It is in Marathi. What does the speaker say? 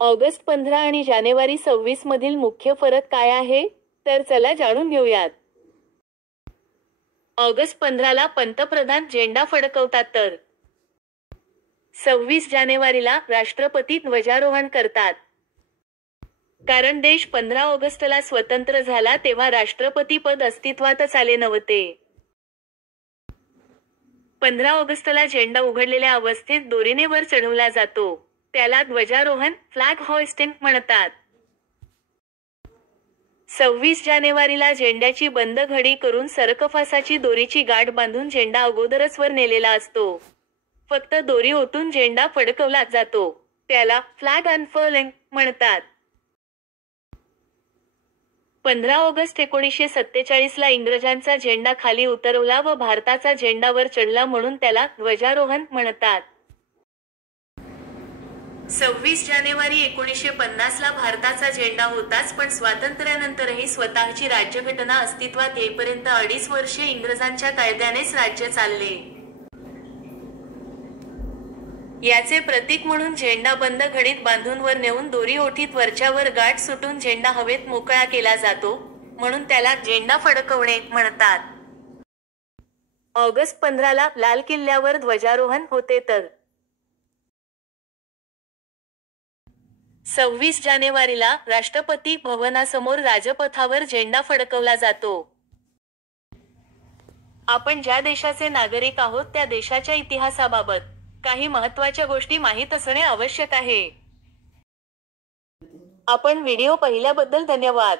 ऑगस्ट 15 आणि जानेवारी 26 मधील मुख्य फरक काय आहे? तर चला जाणून घेऊयात. ऑगस्ट 15ला पंतप्रधान झेंडा फडकवतात तर 26 जानेवारीला राष्ट्रपती ध्वजारोहण करतात. कारण देश 15 ऑगस्टला स्वतंत्र झाला तेव्हा राष्ट्रपती पद अस्तित्वातच आले नव्हते. 15 ऑगस्टला झेंडा उघडलेल्या अवस्थेत दोरीने वर चढवला जातो. त्याला ध्वजारोहण, फ्लॅग होइस्टिंग म्हणतात. 26 जानेवारीला झेंड्याची बंद घडी करून सरकफासाची दोरीची गाठ बांधून झेंडा अगोदरच वर नेलेला असतो. फक्त दोरी ओतून झेंडा फडकवला जातो. त्याला फ्लॅग अनफर्लिंग म्हणतात. 15 ऑगस्ट 1947ला इंग्रजांचा झेंडा खाली उतरवला व भारताचा झेंडा वर चढला म्हणून त्याला ध्वजारोहण म्हणतात. 26 जानेवारी 1950ला भारताचा झेंडा होताच पण स्वातंत्र्यानंतरही स्वतःची राज्यघटना अस्तित्वात येईपर्यंत 2.5 वर्षे इंग्रजांच्या कायद्यानेच राज्य चालले. याचे प्रतीक म्हणून झेंडा बंद घडीत बांधून वर नेऊन दोरी ओठीत वरच्यावर गाठ सुटून झेंडा हवेत मोकळा केला जातो, म्हणून त्याला झेंडा फडकवणे म्हणतात. ऑगस्ट 15ला लाल किल्ल्यावर ध्वजारोहण होते तर 26 जानेवारीला राष्ट्रपती भवनासमोर राजपथावर झेंडा फडकवला जातो. आपण ज्या देशाचे नागरिक आहोत त्या देशाच्या इतिहासाबाबत काही महत्त्वाच्या गोष्टी माहीत असणे आवश्यक आहे. आपण व्हिडिओ पाहिल्याबद्दल धन्यवाद.